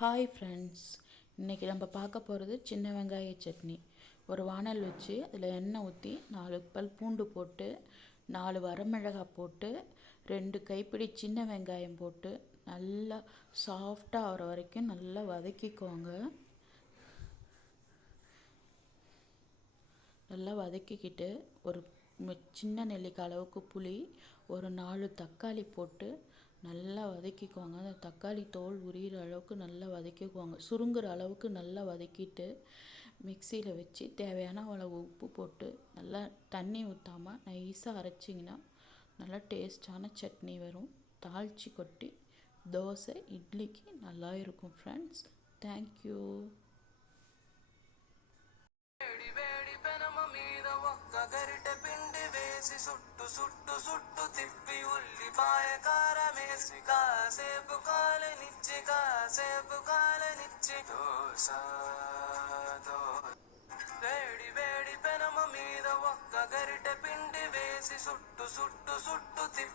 Hi friends, இன்றைக்கி நம்ம பார்க்க போகிறது சின்ன வெங்காய சட்னி. ஒரு வானல் வச்சு அதில் எண்ணெய் ஊற்றி 4 பல் பூண்டு போட்டு 4 வரமிளகாய் போட்டு 2 கைப்பிடி சின்ன வெங்காயம் போட்டு நல்லா சாஃப்டாக ஆகிற வரைக்கும் நல்லா வதக்கிக்கோங்க. நல்லா வதக்கிக்கிட்டு ஒரு சின்ன நெல்லிக்காய் அளவுக்கு புளி, ஒரு 4 தக்காளி போட்டு நல்லா வதக்கிக்கோங்க. அந்த தக்காளி தோல் உரிகிற அளவுக்கு நல்லா வதக்கிக்கோங்க. சுருங்குற அளவுக்கு நல்லா வதக்கிட்டு மிக்சியில் வச்சு தேவையான அளவு உப்பு போட்டு நல்லா தண்ணி ஊற்றாமல் நைஸாக அரைச்சிங்கன்னா நல்லா டேஸ்டான சட்னி வரும். தாளித்து கொட்டி தோசை இட்லிக்கு நல்லா இருக்கும் ஃப்ரெண்ட்ஸ். தேங்க்யூ. గరిటె పిండి వేసి సుట్టు సుట్టు సుట్టు తిప్పి ఉల్లిపాయ కారమేసి కాసేపు కాలనిచ్చి దోశ వేడి వేడి పెనమ మీద ఒక్క గరిటె పిండి వేసి సుట్టు సుట్టు సుట్టు తిప్పి